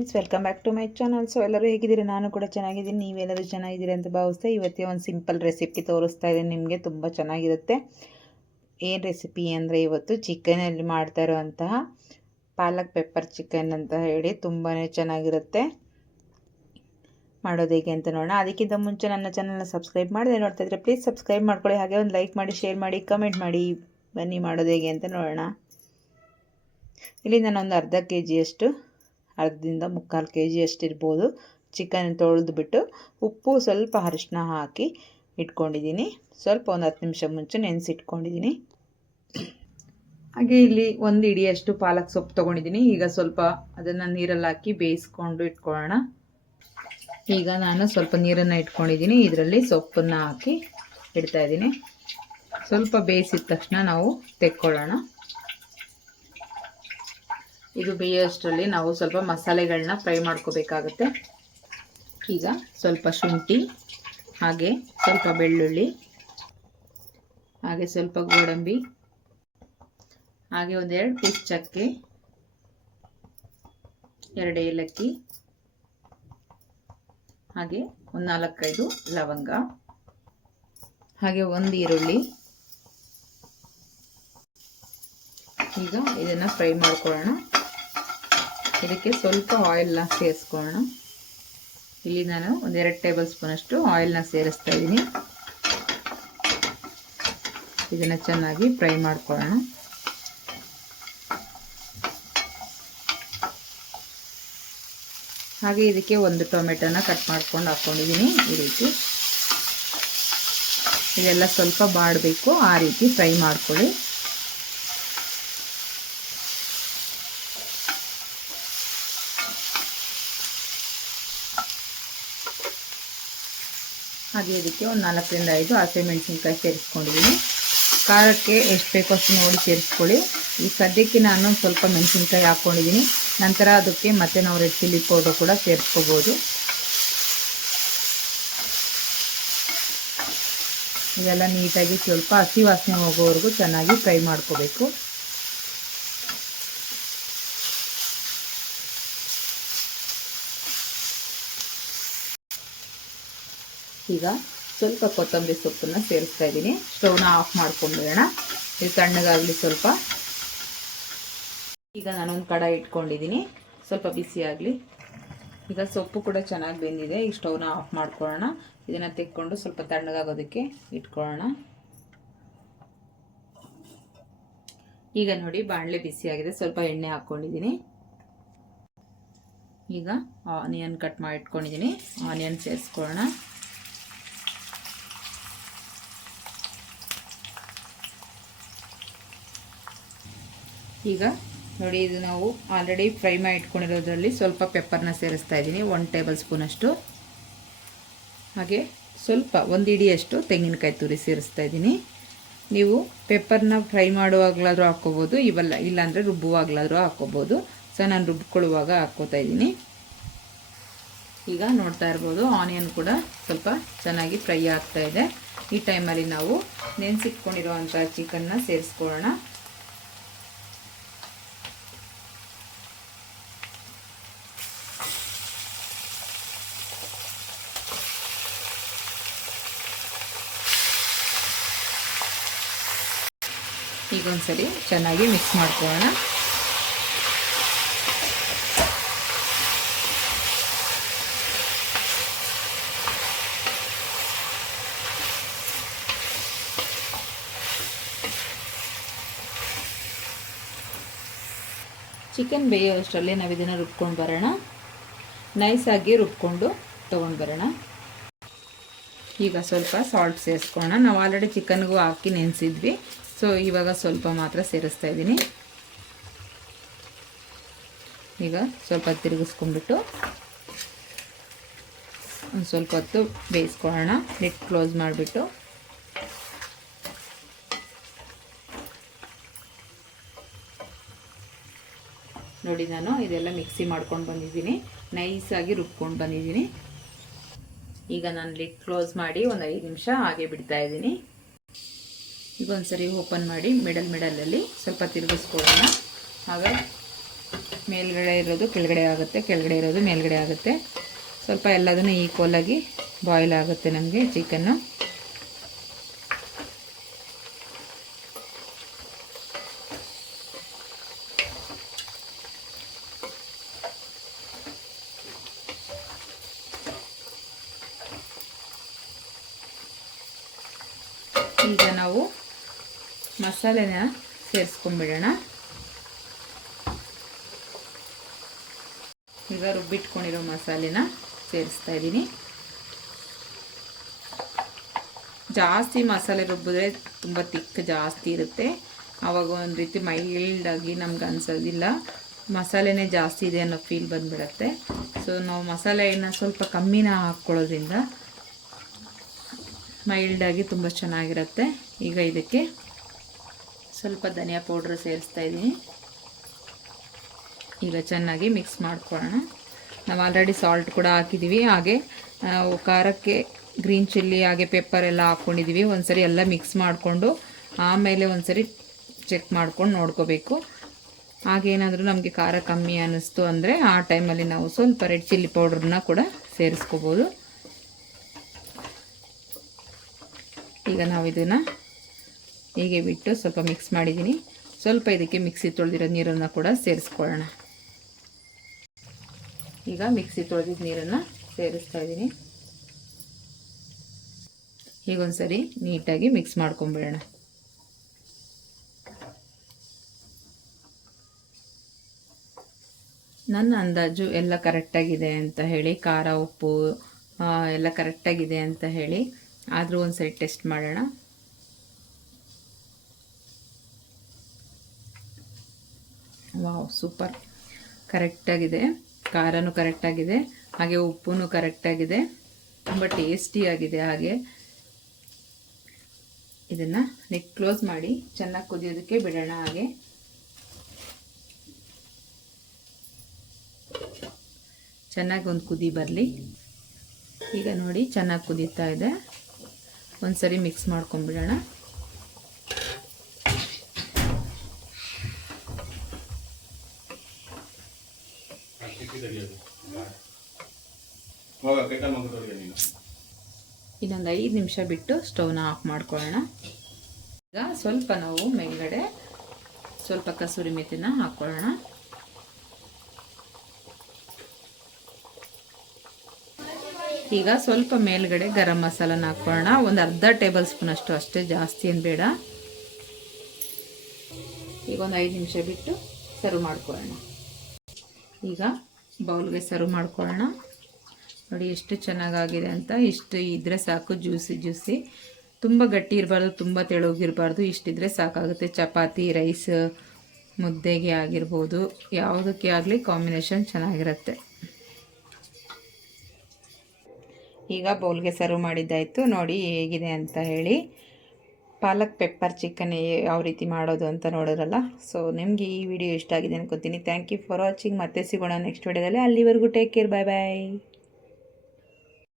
Friends, welcome back to my channel. So ಎಲ್ಲರೂ ಹೇಗಿದ್ದೀರಿ? ನಾನು ಕೂಡ ಚೆನ್ನಾಗಿದ್ದೀನಿ. ನೀವೆಲ್ಲರೂ ಚೆನ್ನಾಗಿದ್ದೀರಿ ಅಂತ ಭಾವಿಸ್ತಾ ಇವತ್ತೇ ಒಂದು ಸಿಂಪಲ್ ರೆಸಿಪಿ ತೋರಿಸ್ತಾ ಇದ್ದೀನಿ ನಿಮಗೆ. ತುಂಬ ಚೆನ್ನಾಗಿರುತ್ತೆ. ಏನು ರೆಸಿಪಿ ಅಂದರೆ ಇವತ್ತು ಚಿಕನಲ್ಲಿ ಮಾಡ್ತಾ ಇರುವಂತಹ ಪಾಲಕ್ ಪೆಪ್ಪರ್ ಚಿಕನ್ ಅಂತ ಹೇಳಿ ತುಂಬಾ ಚೆನ್ನಾಗಿರುತ್ತೆ. ಮಾಡೋದು ಹೇಗೆ ಅಂತ ನೋಡೋಣ. ಅದಕ್ಕಿಂತ ಮುಂಚೆ ನನ್ನ ಚಾನಲ್ನ ಸಬ್ಸ್ಕ್ರೈಬ್ ಮಾಡದೆ ನೋಡ್ತಾ ಇದ್ದರೆ ಪ್ಲೀಸ್ ಸಬ್ಸ್ಕ್ರೈಬ್ ಮಾಡ್ಕೊಳ್ಳಿ. ಹಾಗೆ ಒಂದು ಲೈಕ್ ಮಾಡಿ, ಶೇರ್ ಮಾಡಿ, ಕಮೆಂಟ್ ಮಾಡಿ. ಬನ್ನಿ ಮಾಡೋದು ಹೇಗೆ ಅಂತ ನೋಡೋಣ. ಇಲ್ಲಿ ನಾನೊಂದು ಅರ್ಧ ಅರ್ಧದಿಂದ ಮುಕ್ಕಾಲು ಕೆ ಜಿ ಅಷ್ಟಿರ್ಬೋದು ಚಿಕನ್ ತೊಳೆದುಬಿಟ್ಟು ಉಪ್ಪು ಸ್ವಲ್ಪ ಅರಿಶಿನ ಹಾಕಿ ಇಟ್ಕೊಂಡಿದ್ದೀನಿ. ಸ್ವಲ್ಪ ಒಂದು 10 ನಿಮಿಷ ಮುಂಚೆ ನೆನೆಸಿಟ್ಕೊಂಡಿದ್ದೀನಿ. ಹಾಗೆ ಇಲ್ಲಿ ಒಂದು ಇಡಿಯಷ್ಟು ಪಾಲಕ್ ಸೊಪ್ಪು ತೊಗೊಂಡಿದ್ದೀನಿ. ಈಗ ಸ್ವಲ್ಪ ಅದನ್ನು ನೀರಲ್ಲಿ ಹಾಕಿ ಬೇಯಿಸ್ಕೊಂಡು ಇಟ್ಕೊಳ್ಳೋಣ. ಈಗ ನಾನು ಸ್ವಲ್ಪ ನೀರನ್ನು ಇಟ್ಕೊಂಡಿದ್ದೀನಿ. ಇದರಲ್ಲಿ ಸೊಪ್ಪನ್ನು ಹಾಕಿ ಇಡ್ತಾಯಿದ್ದೀನಿ. ಸ್ವಲ್ಪ ಬೇಯಿಸಿದ ತಕ್ಷಣ ನಾವು ತೆಕ್ಕೊಳ್ಳೋಣ. ಇದು ಬೇಯೋಷ್ಟರಲ್ಲಿ ನಾವು ಸ್ವಲ್ಪ ಮಸಾಲೆಗಳನ್ನ ಫ್ರೈ ಮಾಡ್ಕೋಬೇಕಾಗುತ್ತೆ. ಈಗ ಸ್ವಲ್ಪ ಶುಂಠಿ, ಹಾಗೆ ಸ್ವಲ್ಪ ಬೆಳ್ಳುಳ್ಳಿ, ಹಾಗೆ ಸ್ವಲ್ಪ ಗೋಡಂಬಿ, ಹಾಗೆ 1-2 ಪೀಸ್ ಚಕ್ಕೆ, 2 ಏಲಕ್ಕಿ, ಹಾಗೆ 4-5 ಲವಂಗ, ಹಾಗೆ 1 ಈರುಳ್ಳಿ. ಈಗ ಇದನ್ನು ಫ್ರೈ ಮಾಡ್ಕೊಳ್ಳೋಣ. ಇದಕ್ಕೆ ಸ್ವಲ್ಪ ಆಯಿಲ್ನ ಸೇರಿಸ್ಕೊಳ್ಳೋಣ. ಇಲ್ಲಿ ನಾನು 1-2 ಟೇಬಲ್ ಸ್ಪೂನಷ್ಟು ಆಯಿಲ್ನ ಸೇರಿಸ್ತಾ ಇದ್ದೀನಿ. ಇದನ್ನು ಚೆನ್ನಾಗಿ ಫ್ರೈ ಮಾಡ್ಕೊಳ್ಳೋಣ. ಹಾಗೆ ಇದಕ್ಕೆ 1 ಟೊಮೆಟೊನ ಕಟ್ ಮಾಡ್ಕೊಂಡು ಹಾಕ್ಕೊಂಡಿದ್ದೀನಿ. ಈ ರೀತಿ ಇದೆಲ್ಲ ಸ್ವಲ್ಪ ಬಾಡಬೇಕು, ಆ ರೀತಿ ಫ್ರೈ ಮಾಡ್ಕೊಳ್ಳಿ. ಹಾಗೆ ಇದಕ್ಕೆ ಒಂದು 4-5 ಹಸಿಮೆಣಸಿನ್ಕಾಯಿ ಸೇರಿಸ್ಕೊಂಡಿದ್ದೀನಿ. ಖಾರಕ್ಕೆ ಎಷ್ಟು ಬೇಕೋ ಅಷ್ಟು ನೋಡಿ ಸೇರಿಸ್ಕೊಳ್ಳಿ. ಈ ಸದ್ಯಕ್ಕೆ ನಾನು ಸ್ವಲ್ಪ ಮೆಣಸಿನ್ಕಾಯಿ ಹಾಕ್ಕೊಂಡಿದ್ದೀನಿ. ನಂತರ ಅದಕ್ಕೆ ಮತ್ತೆ ನಾವು ರೆಡ್ ಚಿಲ್ಲಿ ಪೌಡರ್ ಕೂಡ ಸೇರಿಸ್ಕೋಬೋದು. ಇದೆಲ್ಲ ನೀಟಾಗಿ ಸ್ವಲ್ಪ ಹಸಿ ವಾಸನೆ ಹೋಗೋವರೆಗೂ ಚೆನ್ನಾಗಿ ಫ್ರೈ ಮಾಡ್ಕೋಬೇಕು. ಈಗ ಸ್ವಲ್ಪ ಕೊತ್ತಂಬರಿ ಸೊಪ್ಪನ್ನು ಸೇರಿಸ್ತಾ ಇದ್ದೀನಿ. ಸ್ಟವ್ನ ಆಫ್ ಮಾಡ್ಕೊಂಡ್ಬಿಡೋಣ. ಇದು ತಣ್ಣಗಾಗಲಿ ಸ್ವಲ್ಪ. ಈಗ ನಾನೊಂದು ಕಡಾಯಿ ಇಟ್ಕೊಂಡಿದ್ದೀನಿ, ಸ್ವಲ್ಪ ಬಿಸಿ ಆಗಲಿ. ಈಗ ಸೊಪ್ಪು ಕೂಡ ಚೆನ್ನಾಗಿ ಬೆಂದಿದೆ. ಈಗ ಸ್ಟವ್ನ ಆಫ್ ಮಾಡ್ಕೊಳ್ಳೋಣ. ಇದನ್ನು ತೆಕ್ಕೊಂಡು ಸ್ವಲ್ಪ ತಣ್ಣಗಾಗೋದಕ್ಕೆ ಇಟ್ಕೊಳ್ಳೋಣ. ಈಗ ನೋಡಿ ಬಾಣಲೆ ಬಿಸಿಯಾಗಿದೆ. ಸ್ವಲ್ಪ ಎಣ್ಣೆ ಹಾಕ್ಕೊಂಡಿದ್ದೀನಿ. ಈಗ ಆನಿಯನ್ ಕಟ್ ಮಾಡಿ ಇಟ್ಕೊಂಡಿದ್ದೀನಿ. ಆನಿಯನ್ ಸೇರಿಸ್ಕೊಳ್ಳೋಣ. ಈಗ ನೋಡಿ, ಇದು ನಾವು ಆಲ್ರೆಡಿ ಫ್ರೈ ಮಾಡಿ ಇಟ್ಕೊಂಡಿರೋದ್ರಲ್ಲಿ ಸ್ವಲ್ಪ ಪೆಪ್ಪರ್ನ ಸೇರಿಸ್ತಾ ಇದ್ದೀನಿ, 1 ಟೇಬಲ್ ಸ್ಪೂನಷ್ಟು. ಹಾಗೆ ಸ್ವಲ್ಪ 1 ಇಡಿಯಷ್ಟು ತೆಂಗಿನಕಾಯಿ ತುರಿ ಸೇರಿಸ್ತಾ ಇದ್ದೀನಿ. ನೀವು ಪೆಪ್ಪರ್ನ ಫ್ರೈ ಮಾಡುವಾಗಲಾದರೂ ಹಾಕ್ಕೋಬೋದು, ಇಲ್ಲಾಂದರೆ ರುಬ್ಬುವಾಗಲಾದರೂ ಹಾಕ್ಕೋಬೋದು. ಸೊ ನಾನು ರುಬ್ಕೊಳ್ಳುವಾಗ ಹಾಕ್ಕೋತಾ ಇದ್ದೀನಿ. ಈಗ ನೋಡ್ತಾ ಇರ್ಬೋದು, ಆನಿಯನ್ ಕೂಡ ಸ್ವಲ್ಪ ಚೆನ್ನಾಗಿ ಫ್ರೈ ಆಗ್ತಾ ಇದೆ. ಈ ಟೈಮಲ್ಲಿ ನಾವು ನೆನೆಸಿಟ್ಕೊಂಡಿರುವಂಥ ಚಿಕನ್ನ ಸೇರಿಸ್ಕೊಳ್ಳೋಣ. ಈಗ ಒಂದ್ಸರಿ ಚೆನ್ನಾಗಿ ಮಿಕ್ಸ್ ಮಾಡ್ಕೊಳ್ಳೋಣ. ಚಿಕನ್ ಬೇಯೋಷ್ಟರಲ್ಲಿ ನಾವು ಇದನ್ನು ರುಬ್ಕೊಂಡು ಬರೋಣ. ನೈಸಾಗಿ ರುಬ್ಕೊಂಡು ತೊಗೊಂಡು ಬರೋಣ. ಈಗ ಸ್ವಲ್ಪ ಸಾಲ್ಟ್ ಸೇರಿಸ್ಕೊಳ್ಳೋಣ. ನಾವು ಆಲ್ರೆಡಿ ಚಿಕನ್ಗೂ ಹಾಕಿ ನೆನೆಸಿದ್ವಿ. ಸೊ ಇವಾಗ ಸ್ವಲ್ಪ ಮಾತ್ರ ಸೇರಿಸ್ತಾ ಇದ್ದೀನಿ. ಈಗ ಸ್ವಲ್ಪ ತಿರುಗಿಸ್ಕೊಂಡ್ಬಿಟ್ಟು ಒಂದು ಸ್ವಲ್ಪ ಹೊತ್ತು ಬೇಯಿಸ್ಕೊಳ್ಳೋಣ. ಲಿಡ್ ಕ್ಲೋಸ್ ಮಾಡಿಬಿಟ್ಟು ನೋಡಿ, ನಾನು ಇದೆಲ್ಲ ಮಿಕ್ಸಿ ಮಾಡ್ಕೊಂಡು ಬಂದಿದ್ದೀನಿ. ನೈಸಾಗಿ ರುಬ್ಕೊಂಡು ಬಂದಿದ್ದೀನಿ. ಈಗ ನಾನು ಲಿಡ್ ಕ್ಲೋಸ್ ಮಾಡಿ ಒಂದು 5 ನಿಮಿಷ ಹಾಗೆ ಬಿಡ್ತಾ ಇದ್ದೀನಿ. ಈಗ ಒಂದ್ಸರಿ ಓಪನ್ ಮಾಡಿ ಮಿಡಲಲ್ಲಿ ಸ್ವಲ್ಪ ತಿರುಗಿಸ್ಕೊಳ್ಳೋಣ. ಆಗ ಮೇಲ್ಗಡೆ ಇರೋದು ಕೆಳಗಡೆ ಆಗುತ್ತೆ, ಕೆಳಗಡೆ ಇರೋದು ಮೇಲ್ಗಡೆ ಆಗುತ್ತೆ. ಸ್ವಲ್ಪ ಎಲ್ಲದನ್ನು ಈಕ್ವಲಾಗಿ ಬಾಯ್ಲ್ ಆಗುತ್ತೆ ನಮಗೆ ಚಿಕನ್ನು. ಈಗ ನಾವು ಮಸಾಲೆನ ಸೇರಿಸ್ಕೊಂಡ್ಬಿಡೋಣ. ಈಗ ರುಬ್ಬಿಟ್ಕೊಂಡಿರೋ ಮಸಾಲೆನ ಸೇರಿಸ್ತಾ ಇದ್ದೀನಿ. ಜಾಸ್ತಿ ಮಸಾಲೆ ರುಬ್ಬಿದ್ರೆ ತುಂಬ ತಿಕ್ಕ ಜಾಸ್ತಿ ಇರುತ್ತೆ, ಆವಾಗ ಒಂದು ರೀತಿ ಮೈಲ್ಡಾಗಿ ನಮ್ಗೆ ಅನ್ಸೋದಿಲ್ಲ, ಮಸಾಲೆನೇ ಜಾಸ್ತಿ ಇದೆ ಅನ್ನೋ ಫೀಲ್ ಬಂದುಬಿಡುತ್ತೆ. ಸೊ ನಾವು ಮಸಾಲೆಯನ್ನು ಸ್ವಲ್ಪ ಕಮ್ಮಿನ ಹಾಕ್ಕೊಳ್ಳೋದ್ರಿಂದ ಮೈಲ್ಡಾಗಿ ತುಂಬ ಚೆನ್ನಾಗಿರುತ್ತೆ. ಈಗ ಇದಕ್ಕೆ ಸ್ವಲ್ಪ ಧನಿಯಾ ಪೌಡ್ರ್ ಸೇರಿಸ್ತಾ ಇದ್ದೀನಿ. ಈಗ ಚೆನ್ನಾಗಿ ಮಿಕ್ಸ್ ಮಾಡ್ಕೊಳ್ಳೋಣ. ನಾವು ಆಲ್ರೆಡಿ ಸಾಲ್ಟ್ ಕೂಡ ಹಾಕಿದ್ದೀವಿ, ಹಾಗೆ ಖಾರಕ್ಕೆ ಗ್ರೀನ್ ಚಿಲ್ಲಿ ಹಾಗೆ ಪೆಪ್ಪರ್ ಎಲ್ಲ ಹಾಕ್ಕೊಂಡಿದ್ದೀವಿ. ಒಂದ್ಸರಿ ಎಲ್ಲ ಮಿಕ್ಸ್ ಮಾಡಿಕೊಂಡು ಆಮೇಲೆ ಒಂದ್ಸರಿ ಚೆಕ್ ಮಾಡ್ಕೊಂಡು ನೋಡ್ಕೋಬೇಕು. ಹಾಗೇನಾದರೂ ನಮಗೆ ಖಾರ ಕಮ್ಮಿ ಅನ್ನಿಸ್ತು ಅಂದರೆ ಆ ಟೈಮಲ್ಲಿ ನಾವು ಸ್ವಲ್ಪ ರೆಡ್ ಚಿಲ್ಲಿ ಪೌಡ್ರನ್ನ ಕೂಡ ಸೇರಿಸ್ಕೋಬೋದು. ಈಗ ನಾವು ಇದನ್ನು ಹೀಗೆ ಬಿಟ್ಟು ಸ್ವಲ್ಪ ಮಿಕ್ಸ್ ಮಾಡಿದ್ದೀನಿ. ಸ್ವಲ್ಪ ಇದಕ್ಕೆ ಮಿಕ್ಸಿ ತೊಳೆದಿರೋ ನೀರನ್ನು ಕೂಡ ಸೇರಿಸ್ಕೊಳ್ಳೋಣ. ಈಗ ಮಿಕ್ಸಿ ತೊಳೆದಿದ್ದ ನೀರನ್ನು ಸೇರಿಸ್ತಾ ಇದ್ದೀನಿ. ಹೀಗೊಂದ್ಸರಿ ನೀಟಾಗಿ ಮಿಕ್ಸ್ ಮಾಡ್ಕೊಂಬಿಡೋಣ. ನನ್ನ ಅಂದಾಜು ಎಲ್ಲ ಕರೆಕ್ಟಾಗಿದೆ ಅಂತ ಹೇಳಿ, ಖಾರ ಉಪ್ಪು ಎಲ್ಲ ಕರೆಕ್ಟಾಗಿದೆ ಅಂತ ಹೇಳಿ, ಆದರೂ ಒಂದ್ಸರಿ ಟೆಸ್ಟ್ ಮಾಡೋಣ. Wow, super, ಕರೆಕ್ಟಾಗಿದೆ. ಖಾರನೂ ಕರೆಕ್ಟಾಗಿದೆ, ಹಾಗೆ ಉಪ್ಪು ಕರೆಕ್ಟಾಗಿದೆ, ತುಂಬ ಟೇಸ್ಟಿಯಾಗಿದೆ. ಹಾಗೆ ಇದನ್ನು ನೆಕ್ ಕ್ಲೋಸ್ ಮಾಡಿ ಚೆನ್ನಾಗಿ ಕುದಿಯೋದಕ್ಕೆ ಬಿಡೋಣ. ಹಾಗೆ ಚೆನ್ನಾಗಿ ಒಂದು ಕುದಿ ಬರಲಿ. ಈಗ ನೋಡಿ ಚೆನ್ನಾಗಿ ಕುದೀತಾ ಇದೆ. ಒಂದ್ಸರಿ ಮಿಕ್ಸ್ ಮಾಡ್ಕೊಂಡ್ಬಿಡೋಣ. ಇನ್ನೊಂದು 5 ನಿಮಿಷ ಬಿಟ್ಟು ಸ್ಟವ್ನ ಆಫ್ ಮಾಡ್ಕೊಳ್ಳೋಣ. ಈಗ ಸ್ವಲ್ಪ ನಾವು ಮೇಲ್ಗಡೆ ಸ್ವಲ್ಪ ಕಸೂರಿ ಮೆಥಿನ ಹಾಕ್ಕೊಳ್ಳೋಣ. ಈಗ ಸ್ವಲ್ಪ ಮೇಲ್ಗಡೆ ಗರಂ ಮಸಾಲನ ಹಾಕ್ಕೊಳ್ಳೋಣ. ಒಂದು ಅರ್ಧ ಟೇಬಲ್ ಸ್ಪೂನ್ ಅಷ್ಟು, ಅಷ್ಟೇ, ಜಾಸ್ತಿ ಏನು ಬೇಡ. ಈಗ ಒಂದು 5 ನಿಮಿಷ ಬಿಟ್ಟು ಸರ್ವ್ ಮಾಡ್ಕೊಳ್ಳೋಣ. ಈಗ ಬೌಲ್ಗೆ ಸರ್ವ್ ಮಾಡ್ಕೊಳ್ಳೋಣ. ನೋಡಿ ಎಷ್ಟು ಚೆನ್ನಾಗಾಗಿದೆ ಅಂತ. ಇಷ್ಟು ಇದ್ದರೆ ಸಾಕು, ಜ್ಯೂಸಿ ಜ್ಯೂಸಿ, ತುಂಬ ಗಟ್ಟಿ ಇರಬಾರ್ದು, ತುಂಬ ತೆಳುಗಿರಬಾರ್ದು, ಇಷ್ಟಿದ್ರೆ ಸಾಕಾಗುತ್ತೆ. ಚಪಾತಿ, ರೈಸ್, ಮುದ್ದೆಗೆ ಆಗಿರ್ಬೋದು, ಯಾವುದಕ್ಕೆ ಆಗಲಿ ಕಾಂಬಿನೇಷನ್ ಚೆನ್ನಾಗಿರುತ್ತೆ. ಈಗ ಬೌಲ್ಗೆ ಸರ್ವ್ ಮಾಡಿದ್ದಾಯಿತು. ನೋಡಿ ಹೇಗಿದೆ ಅಂತ ಹೇಳಿ. ಪಾಲಕ್ ಪೆಪ್ಪರ್ ಚಿಕನ್ ಯಾವ ರೀತಿ ಮಾಡೋದು ಅಂತ ನೋಡೋರಲ್ಲ. ಸೊ ನಿಮಗೆ ಈ ವಿಡಿಯೋ ಇಷ್ಟ ಆಗಿದೆ ಅನ್ಕೋತೀನಿ. Thank you for watching. ಮತ್ತೆ ಸಿಗೋಣ ನೆಕ್ಸ್ಟ್ ವಿಡಿಯೋದಲ್ಲಿ. ಅಲ್ಲಿವರೆಗೂ ಟೇಕ್ ಕೇರ್, ಬಾಯ್ ಬಾಯ್.